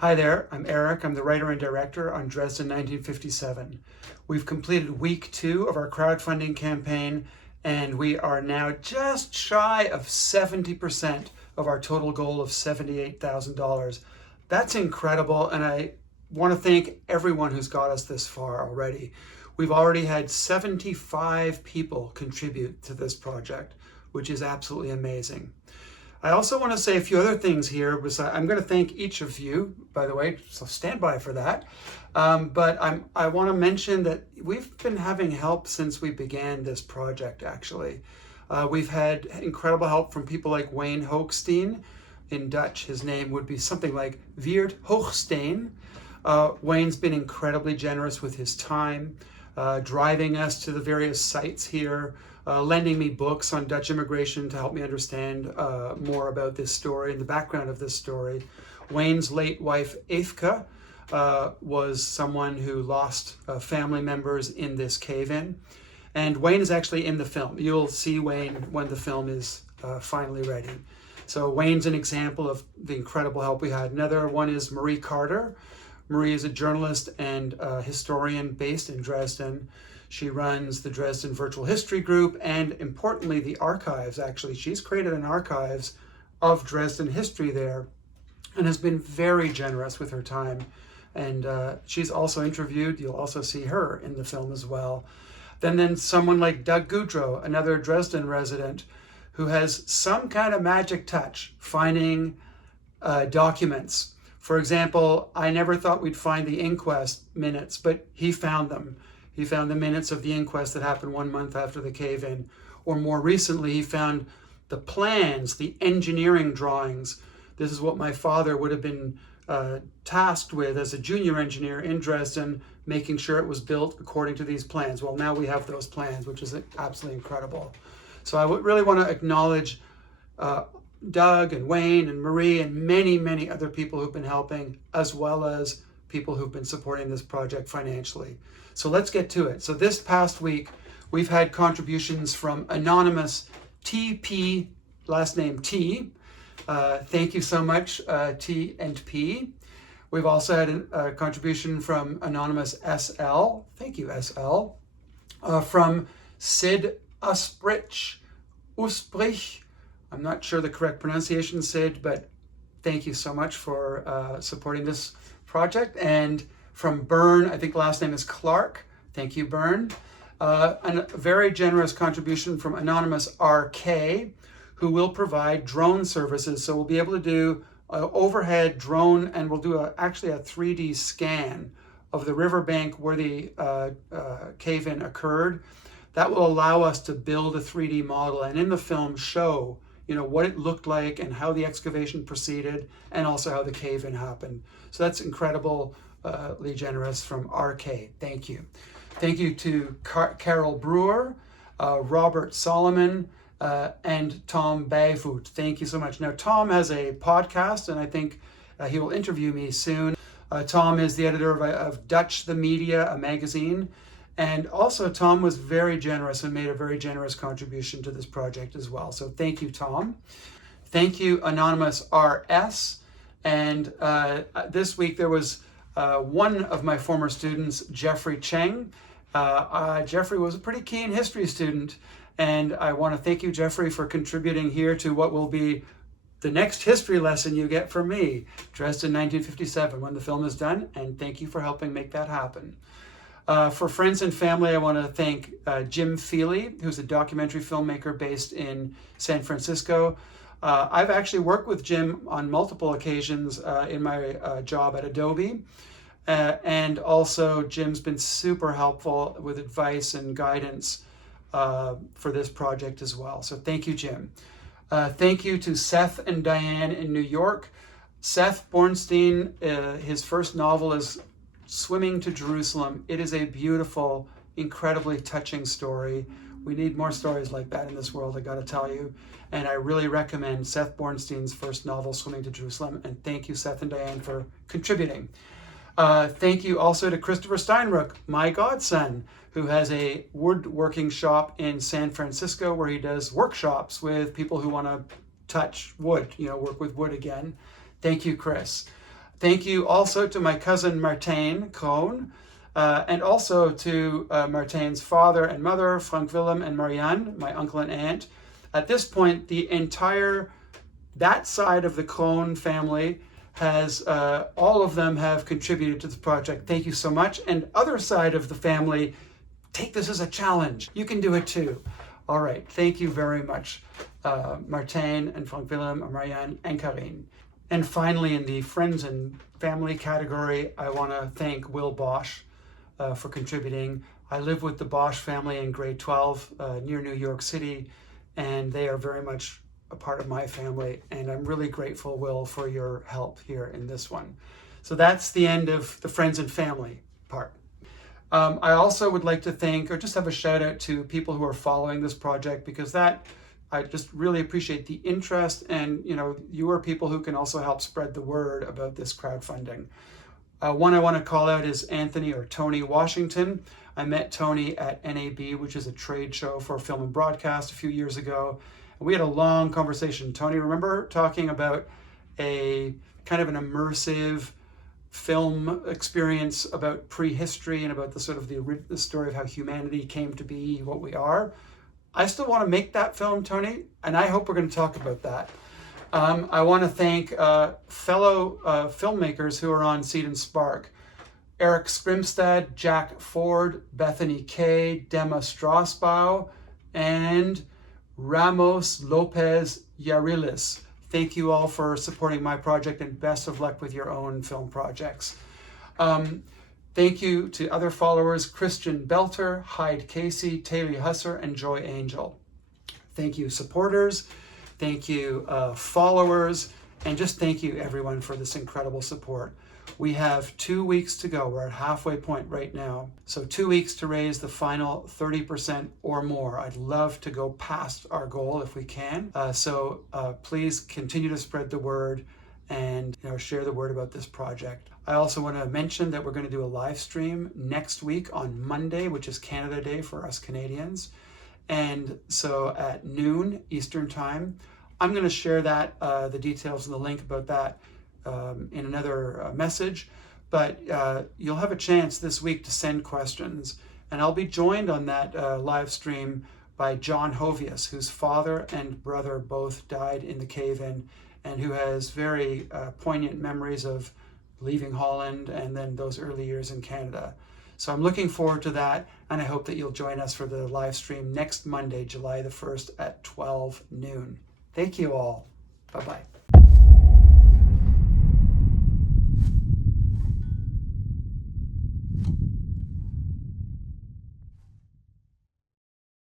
Hi there, I'm Eric. I'm the writer and director on Dresden 1957. We've completed week 2 of our crowdfunding campaign, and we are now just shy of 70% of our total goal of $78,000. That's incredible, and I want to thank everyone who's got us this far already. We've already had 75 people contribute to this project, which is absolutely amazing. I also want to say a few other things here. I'm going to thank each of you, by the way, so stand by for that. But I want to mention that we've been having help since we began this project, actually. We've had incredible help from people like Wayne Hoogstein. In Dutch, his name would be something like Weert Hoogstein. Wayne's been incredibly generous with his time, driving us to the various sites here, lending me books on Dutch immigration to help me understand more about this story and the background of this story. Wayne's late wife, Eefke, was someone who lost family members in this cave-in. And Wayne is actually in the film. You'll see Wayne when the film is finally ready. So Wayne's an example of the incredible help we had. Another one is Marie Carter. Marie is a journalist and historian based in Dresden. She runs the Dresden Virtual History Group and, importantly, the archives, actually. She's created an archives of Dresden history there and has been very generous with her time. And she's also interviewed. You'll also see her in the film as well. Then someone like Doug Goudreau, another Dresden resident, who has some kind of magic touch, finding documents. For example, I never thought we'd find the inquest minutes, but he found them. He found the minutes of the inquest that happened 1 month after the cave-in. Or more recently, he found the plans, the engineering drawings. This is what my father would have been tasked with as a junior engineer in Dresden, making sure it was built according to these plans. Well, now we have those plans, which is absolutely incredible. So I would really want to acknowledge Doug and Wayne and Marie and many, many other people who've been helping, as well as people who've been supporting this project financially. So let's get to it. So this past week, we've had contributions from anonymous TP, last name T. Thank you so much, T and P. We've also had a contribution from anonymous SL. Thank you, SL. From Sid Usprich. I'm not sure the correct pronunciation, Sid, but thank you so much for supporting this project. And from Byrne, I think the last name is Clark. Thank you, Byrne. A very generous contribution from anonymous RK, who will provide drone services. So we'll be able to do overhead drone, and we'll do actually a 3D scan of the riverbank where the cave-in occurred. That will allow us to build a 3D model and in the film show what it looked like and how the excavation proceeded and also how the cave-in happened. So that's incredibly generous from RK. Thank you. Thank you to Carol Brewer, Robert Solomon, and Tom Bayvoet. Thank you so much. Now, Tom has a podcast, and I think he will interview me soon. Tom is the editor of Dutch the Media, a magazine. And also, Tom was very generous and made a very generous contribution to this project as well. So thank you, Tom. Thank you, Anonymous RS. And this week there was one of my former students, Jeffrey Cheng. Jeffrey was a pretty keen history student. And I want to thank you, Jeffrey, for contributing here to what will be the next history lesson you get from me, Dresden 1957, when the film is done. And thank you for helping make that happen. For friends and family, I want to thank Jim Feely, who's a documentary filmmaker based in San Francisco. I've actually worked with Jim on multiple occasions in my job at Adobe. And also, Jim's been super helpful with advice and guidance for this project as well. So thank you, Jim. Thank you to Seth and Diane in New York. Seth Bornstein, his first novel is Swimming to Jerusalem. It is a beautiful, incredibly touching story. We need more stories like that in this world, I gotta tell you. And I really recommend Seth Bornstein's first novel, Swimming to Jerusalem. And thank you, Seth and Diane, for contributing. Thank you also to Christopher Steinrook, my godson, who has a woodworking shop in San Francisco where he does workshops with people who want to touch wood, work with wood again. Thank you, Chris. Thank you also to my cousin Martijn Kroon, and also to Martijn's father and mother, Frank Willem and Marianne, my uncle and aunt. At this point, that side of the Kroon family has, all of them have contributed to this project. Thank you so much. And other side of the family, take this as a challenge. You can do it too. All right, thank you very much, Martijn and Frank Willem, Marianne and Karine. And finally, in the friends and family category, I want to thank Will Bosch for contributing. I live with the Bosch family in grade 12 near New York City, and they are very much a part of my family, and I'm really grateful, Will, for your help here in this one. So that's the end of the friends and family part. I also would like to thank, or just have a shout out to people who are following this project, because I just really appreciate the interest, and you are people who can also help spread the word about this crowdfunding. One I want to call out is Anthony or Tony Washington. I met Tony at NAB, which is a trade show for film and broadcast, a few years ago. And we had a long conversation. Tony, remember talking about a kind of an immersive film experience about prehistory and about the sort of the story of how humanity came to be what we are? I still want to make that film, Tony, and I hope we're going to talk about that. I want to thank fellow filmmakers who are on Seed and Spark. Eric Scrimstad, Jack Ford, Bethany Kay, Dema Strasbau, and Ramos Lopez Yarilis. Thank you all for supporting my project, and best of luck with your own film projects. Thank you to other followers, Christian Belter, Hyde Casey, Taylor Husser, and Joy Angel. Thank you, supporters. Thank you, followers. And just thank you, everyone, for this incredible support. We have 2 weeks to go. We're at halfway point right now. So 2 weeks to raise the final 30% or more. I'd love to go past our goal if we can. So please continue to spread the word and share the word about this project. I also want to mention that we're going to do a live stream next week on Monday, which is Canada Day for us Canadians. And so at noon Eastern Time, I'm going to share that, the details and the link about that in another message. But you'll have a chance this week to send questions. And I'll be joined on that live stream by John Hovius, whose father and brother both died in the cave-in, and who has very poignant memories of leaving Holland and then those early years in Canada. So I'm looking forward to that, and I hope that you'll join us for the live stream next Monday, July the 1st at 12 noon. Thank you all. Bye-bye.